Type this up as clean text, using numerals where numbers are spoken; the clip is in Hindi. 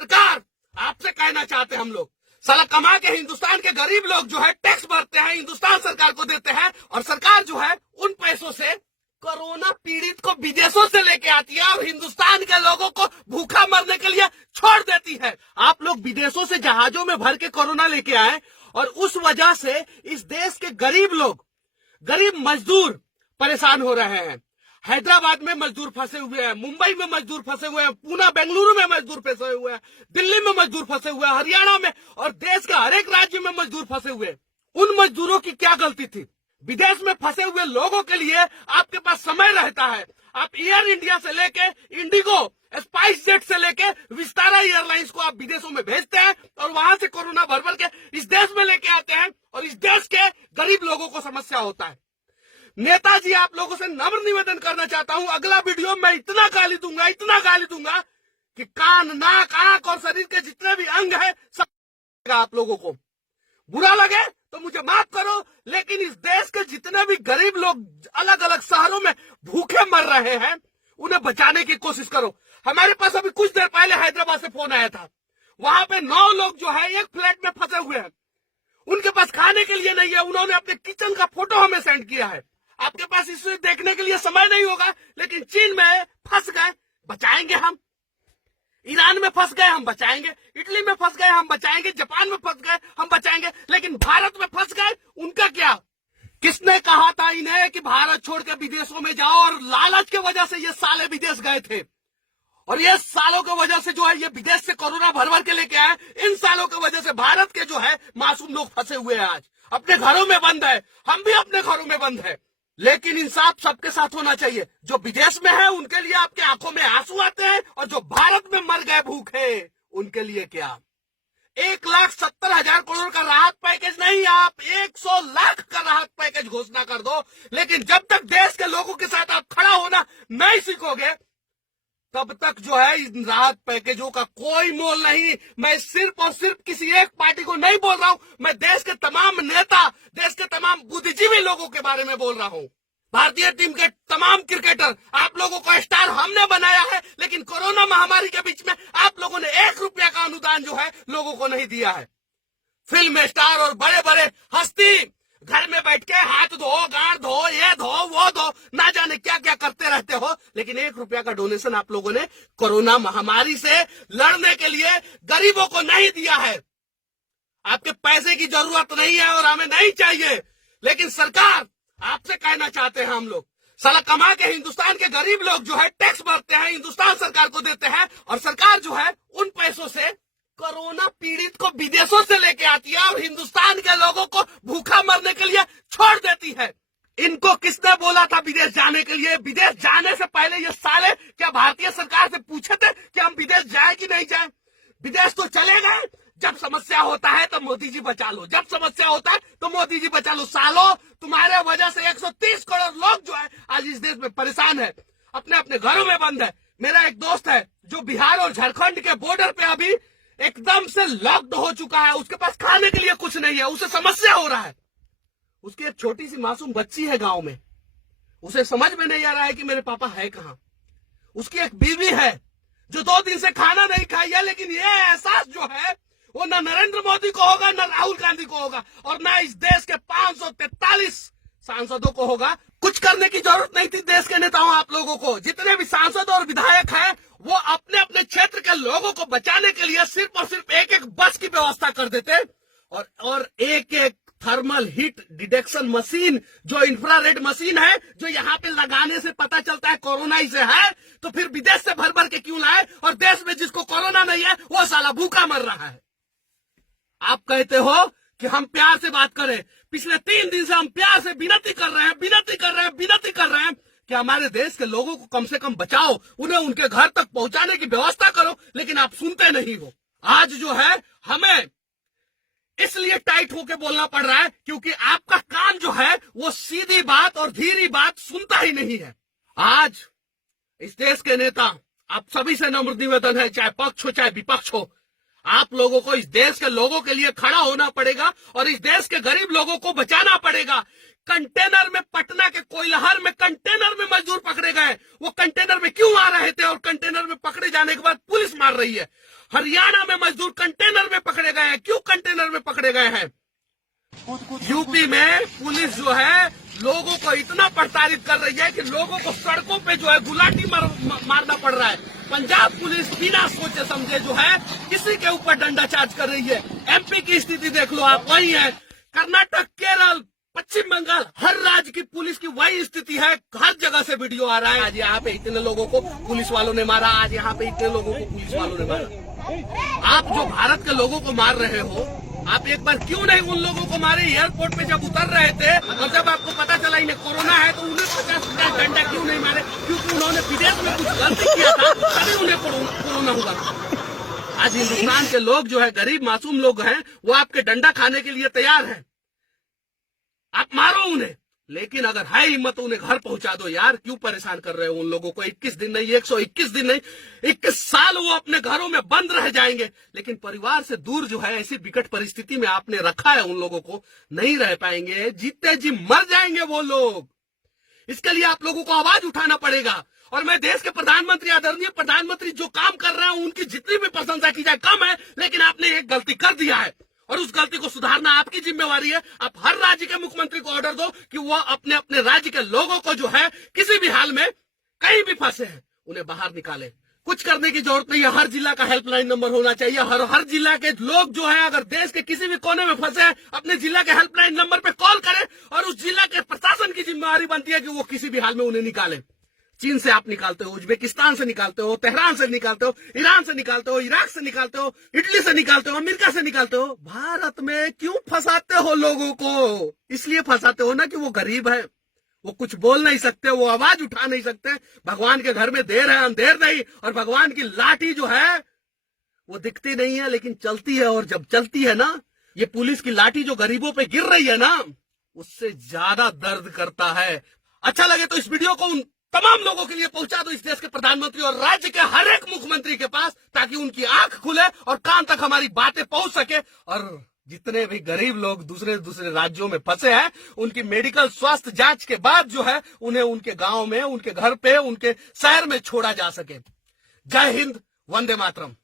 सरकार, आपसे कहना चाहते हैं हम लोग, साला कमा के हिंदुस्तान के गरीब लोग जो है टैक्स भरते हैं, हिंदुस्तान सरकार को देते हैं, और सरकार जो है उन पैसों से कोरोना पीड़ित को विदेशों से लेके आती है और हिंदुस्तान के लोगों को भूखा मरने के लिए छोड़ देती है। आप लोग विदेशों से जहाजों में भर के कोरोना लेके आए और उस वजह से इस देश के गरीब लोग, गरीब मजदूर परेशान हो रहे हैं। हैदराबाद में मजदूर फंसे हुए हैं, मुंबई में मजदूर फंसे हुए हैं, पूना बेंगलुरु में मजदूर फंसे हुए हैं, दिल्ली में मजदूर फंसे हुए हैं, हरियाणा में और देश के हर एक राज्य में मजदूर फंसे हुए हैं। उन मजदूरों की क्या गलती थी? विदेश में फंसे हुए लोगों के लिए आपके पास समय रहता है। आप एयर इंडिया से लेके इंडिगो, स्पाइस जेट से लेके विस्तारा एयरलाइंस को आप विदेशों में भेजते हैं और वहां से कोरोना भर भर के इस देश में लेके आते हैं और इस देश के गरीब लोगों को समस्या होता है। नेताजी, आप लोगों से नम्र निवेदन करना चाहता हूं, अगला वीडियो में इतना गाली दूंगा कि कान, नाक, आंख और शरीर के जितने भी अंग है सब आप लोगों को बुरा लगे तो मुझे माफ करो, लेकिन इस देश के जितने भी गरीब लोग अलग अलग शहरों में भूखे मर रहे हैं उन्हें बचाने की कोशिश करो। हमारे पास अभी कुछ देर पहले हैदराबाद से फोन आया था, वहां पे 9 लोग जो है एक फ्लैट में फंसे हुए हैं, उनके पास खाने के लिए नहीं है। उन्होंने अपने किचन का फोटो हमें सेंड किया है। आपके पास इसे देखने के लिए समय नहीं होगा, लेकिन चीन में फंस गए, बचाएंगे हम। ईरान में फंस गए, हम बचाएंगे। इटली में फंस गए, हम बचाएंगे। जापान में फंस गए, हम बचाएंगे। लेकिन भारत में फंस गए, उनका क्या? किसने कहा था इन्हें कि भारत छोड़ के विदेशों में जाओ? और लालच की वजह से ये साले विदेश गए थे, और ये सालों की वजह से जो है ये विदेश से कोरोना भर भर के लेके आए। इन सालों की वजह से भारत के जो है मासूम लोग फंसे हुए हैं, आज अपने घरों में बंद है। हम भी अपने घरों में बंद है, लेकिन इंसाफ सबके साथ होना चाहिए। जो विदेश में है उनके लिए आपके आंखों में आंसू आते हैं, और जो भारत में मर गए भूखे उनके लिए क्या? 1,70,000 करोड़ का राहत पैकेज नहीं, आप 100 लाख का राहत पैकेज घोषणा कर दो, लेकिन जब तक देश के लोगों के साथ आप खड़ा होना नहीं सीखोगे तब तक जो है इन राहत पैकेजों का कोई मोल नहीं। मैं सिर्फ और सिर्फ किसी एक पार्टी को नहीं बोल रहा हूं, मैं देश के तमाम नेता, देश के तमाम बुद्धिजीवी लोगों के बारे में बोल रहा हूं। भारतीय टीम के तमाम क्रिकेटर, आप लोगों को स्टार हमने बनाया है, लेकिन कोरोना महामारी के बीच में आप लोगों ने 1 रुपया का अनुदान जो है लोगों को नहीं दिया है। फिल्म स्टार और बड़े बड़े हस्ती घर में बैठ के हाथ धो, गांड धो, ये धो, वो धो, ना जाने क्या क्या करते रहते हो, लेकिन 1 रुपया का डोनेशन आप लोगों ने कोरोना महामारी से लड़ने के लिए गरीबों को नहीं दिया है। आपके पैसे की जरूरत नहीं है और हमें नहीं चाहिए, लेकिन सरकार, आपसे कहना चाहते हैं हम लोग, साला कमा के हिंदुस्तान के गरीब लोग जो है टैक्स भरते हैं, हिंदुस्तान सरकार को देते हैं, और सरकार जो है उन पैसों से कोरोना पीड़ित को विदेशों से लेके आती है और हिंदुस्तान के लोगों को भूखा मरने के लिए छोड़ देती है। इनको किसने बोला था विदेश जाने के लिए? विदेश जाने से पहले ये साले क्या भारतीय सरकार से पूछे थे कि हम विदेश जाए कि नहीं जाए? विदेश तो चले गए। जब समस्या होता है तो मोदी जी बचा लो, जब समस्या होता है तो मोदी जी बचा लो। सालों, तुम्हारे वजह से 130 करोड़ लोग जो है आज इस देश में परेशान है, अपने अपने घरों में बंद है। मेरा एक दोस्त है जो बिहार और झारखंड के बॉर्डर पे अभी एकदम से लॉक्ड हो चुका है, उसके पास खाने के लिए कुछ नहीं है, उसे समस्या हो रहा है। उसकी एक छोटी सी मासूम बच्ची है गांव में, उसे समझ में नहीं आ रहा है कि मेरे पापा है कहां। उसकी एक बीवी है जो 2 दिन से खाना नहीं खाई है, लेकिन ये एहसास जो है वो न नरेंद्र मोदी को होगा, न राहुल गांधी को होगा, और न इस देश के 543 सांसदों को होगा। कुछ करने की जरूरत नहीं थी देश के नेताओं, आप लोगों को। जितने भी सांसद और विधायक हैं वो अपने अपने क्षेत्र के लोगों को बचाने के लिए सिर्फ और सिर्फ एक एक बस की व्यवस्था कर देते, और एक एक थर्मल हीट डिटेक्शन मशीन, जो इंफ्रारेड मशीन है, जो यहाँ पे लगाने से पता चलता है कोरोना इसे है, तो फिर विदेश से भर भर के क्यों लाए? और देश में जिसको कोरोना नहीं है वो साला भूखा मर रहा है। आप कहते हो कि हम प्यार से बात करें, पिछले 3 दिन से हम प्यार से विनती कर रहे हैं कि हमारे देश के लोगों को कम से कम बचाओ, उन्हें उनके घर तक पहुंचाने की व्यवस्था करो, लेकिन आप सुनते नहीं हो। आज जो है हमें इसलिए टाइट होके बोलना पड़ रहा है क्योंकि आपका कान जो है वो सीधी बात और धीरी बात सुनता ही नहीं है। आज इस देश के नेता, आप सभी से नम्र निवेदन है, चाहे पक्ष हो चाहे विपक्ष हो, आप लोगों को इस देश के लोगों के लिए खड़ा होना पड़ेगा और इस देश के गरीब लोगों को बचाना पड़ेगा। कंटेनर में, पटना के कोइलहर में कंटेनर में मजदूर पकड़े गए, वो कंटेनर में क्यों आ रहे थे और कंटेनर में पकड़े जाने के बाद पुलिस मार रही है? हरियाणा में मजदूर कंटेनर में पकड़े गए हैं। क्यों कंटेनर में पकड़े गए हैं? यूपी में पुलिस जो है लोगों को इतना प्रताड़ित कर रही है कि लोगों को सड़कों पे जो है गुलाटी मारना पड़ रहा है। पंजाब पुलिस बिना सोचे समझे जो है किसी के ऊपर डंडा चार्ज कर रही है। एमपी की स्थिति देख लो आप, वही है। कर्नाटक, केरल, पश्चिम बंगाल, हर राज्य की पुलिस की वही स्थिति है। हर जगह से वीडियो आ रहा है, आज यहाँ पे इतने लोगों को पुलिस वालों ने मारा, आज यहाँ पे इतने लोगों को पुलिस वालों ने मारा। आप जो भारत के लोगों को मार रहे हो, आप एक बार क्यों नहीं उन लोगों को मारे? एयरपोर्ट पे जब उतर रहे थे और जब आपको पता चला इन्हें कोरोना है तो उन्हें 50 डंडा क्यों नहीं मारे? क्योंकि उन्होंने विदेश में कुछ गलती किया था, तभी उन्हें कोरोना हुआ। आज हिंदुस्तान के लोग जो है, गरीब मासूम लोग हैं, वो आपके डंडा खाने के लिए तैयार हैं। आप मारो उन्हें, लेकिन अगर है हिम्मत तो उन्हें घर पहुंचा दो यार। क्यों परेशान कर रहे हो उन लोगों को? 21 दिन नहीं, 121 दिन नहीं, 21 साल वो अपने घरों में बंद रह जाएंगे, लेकिन परिवार से दूर जो है ऐसी विकट परिस्थिति में आपने रखा है उन लोगों को, नहीं रह पाएंगे, जीते जी मर जाएंगे वो लोग। इसके लिए आप लोगों को आवाज उठाना पड़ेगा। और मैं देश के प्रधानमंत्री, आदरणीय प्रधानमंत्री जो काम कर रहे हैं उनकी जितनी भी प्रशंसा की जाए कम है, लेकिन आपने एक गलती कर दिया है और उस गलती को सुधारना आपकी जिम्मेवारी है। आप हर राज्य के मुख्यमंत्री को ऑर्डर दो कि वो अपने अपने राज्य के लोगों को जो है किसी भी हाल में कहीं भी फंसे हैं उन्हें बाहर निकाले। कुछ करने की जरूरत नहीं है। हर जिला का हेल्पलाइन नंबर होना चाहिए। हर जिला के लोग जो है अगर देश के किसी भी कोने में फंसे हैं, अपने जिला के हेल्पलाइन नंबर पे कॉल करें और उस जिला के प्रशासन की जिम्मेवारी बनती है कि वो किसी भी हाल में उन्हें निकाले। चीन से आप निकालते हो, उज्बेकिस्तान से निकालते हो, तेहरान से निकालते हो, ईरान से निकालते हो, इराक से निकालते हो, इटली से निकालते हो, अमेरिका से निकालते हो। भारत में क्यों फंसाते हो लोगों को? इसलिए फंसाते हो ना कि वो गरीब है, वो कुछ बोल नहीं सकते, वो आवाज उठा नहीं सकते। भगवान के घर में देर है अंधेर नहीं, और भगवान की लाठी जो है वो दिखती नहीं है लेकिन चलती है। और जब चलती है ना, ये पुलिस की लाठी जो गरीबों पे गिर रही है ना, उससे ज्यादा दर्द करता है। अच्छा लगे तो इस वीडियो को उन तमाम लोगों के लिए पहुंचा दो, इस देश के प्रधानमंत्री और राज्य के हर एक मुख्यमंत्री के पास, ताकि उनकी आंख खुले और कान तक हमारी बातें पहुंच सके। और जितने भी गरीब लोग दूसरे राज्यों में फंसे हैं, उनकी मेडिकल स्वास्थ्य जांच के बाद जो है उन्हें उनके गांव में, उनके घर पे, उनके शहर में छोड़ा जा सके। जय हिंद, वंदे मातरम।